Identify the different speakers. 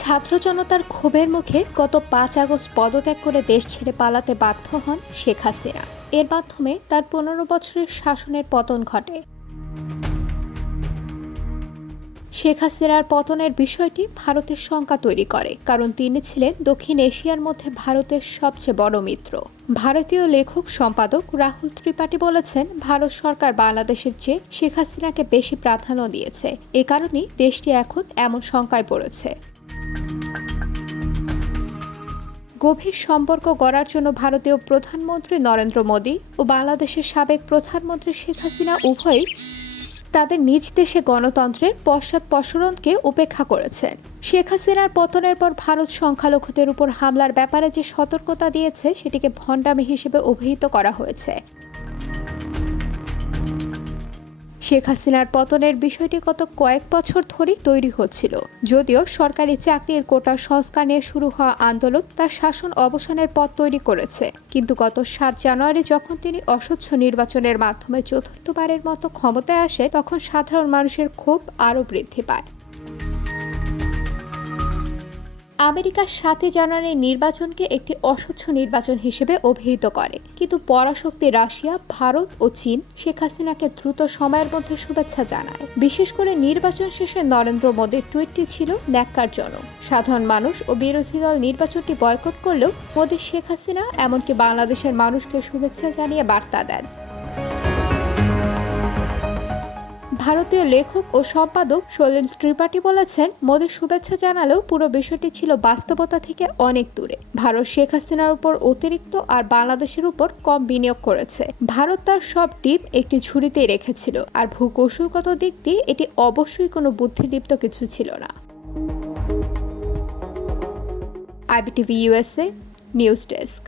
Speaker 1: ছাত্র জনতার ক্ষোভের মুখে গত পাঁচ আগস্ট পদত্যাগ করে দেশ ছেড়ে পালাতে বাধ্য হন শেখ হাসিনা। এর মাধ্যমে তার পনেরো বছরের শাসনের পতন ঘটে। শেখ হাসিনার পতনের বিষয়টি ভারতের শঙ্কা তৈরি করে, কারণ তিনি ছিলেন দক্ষিণ এশিয়ার মধ্যে ভারতের সবচেয়ে বড় মিত্র। ভারতীয় লেখক সম্পাদক রাহুল ত্রিপাঠী বলেছেন, ভারত সরকার বাংলাদেশের চেয়ে শেখ হাসিনাকে বেশি প্রাধান্য দিয়েছে। এ কারণেই দেশটি এখন এমন শঙ্কায় পড়েছে। গভীর সম্পর্ক গড়ার জন্য ভারতীয় প্রধানমন্ত্রী নরেন্দ্র মোদী ও বাংলাদেশের সাবেক প্রধানমন্ত্রী শেখ হাসিনা উভয়ই তাদের নিজ দেশে গণতন্ত্রের পশ্চাৎপসরণকে উপেক্ষা করেছেন। শেখ হাসিনার পতনের পর ভারত সংখ্যালঘুদের উপর হামলার ব্যাপারে যে সতর্কতা দিয়েছে, সেটিকে ভণ্ডামি হিসেবে অভিহিত করা হয়েছে। শেখ হাসিনার পতনের বিষয়টি গত কয়েক বছর ধরেই তৈরি হচ্ছিল। যদিও সরকারি চাকরির কোটা সংস্কার নিয়ে শুরু হওয়া আন্দোলন তার শাসন অবসানের পথ তৈরি করেছে। কিন্তু গত সাত জানুয়ারি যখন তিনি অস্বচ্ছ নির্বাচনের মাধ্যমে চতুর্থবারের মতো ক্ষমতায় আসে, তখন সাধারণ মানুষের ক্ষোভ আরও বৃদ্ধি পায়। আমেরিকার সাথে জানুয়ারির নির্বাচনকে একটি অস্বচ্ছ নির্বাচন হিসেবে অভিহিত করে। কিন্তু পরাশক্তি রাশিয়া, ভারত ও চীন শেখ হাসিনাকে দ্রুত সময়ের মধ্যে শুভেচ্ছা জানায়। বিশেষ করে নির্বাচন শেষে নরেন্দ্র মোদীর টুইটটি ছিল ন্যাক্কারজনক। সাধারণ মানুষ ও বিরোধী দল নির্বাচনটি বয়কট করলেও মোদী শেখ হাসিনা এমনকি বাংলাদেশের মানুষকে শুভেচ্ছা জানিয়ে বার্তা দেন। ভারতীয় লেখক ও সম্পাদক শৈলেন ত্রিপাঠী বলেছেন, মোদীর শুভেচ্ছা জানালেও পুরো বিষয়টি ছিল বাস্তবতা থেকে অনেক দূরে। ভারত শেখ হাসিনার উপর অতিরিক্ত আর বাংলাদেশের উপর কম বিনিয়োগ করেছে। ভারত তার সব ডিপ একটি ঝুড়িতেই রেখেছিল। আর ভূকৌশলগত দিক দিয়ে এটি অবশ্যই কোনো বুদ্ধিদীপ্ত কিছু ছিল না। IBTV USA news desk.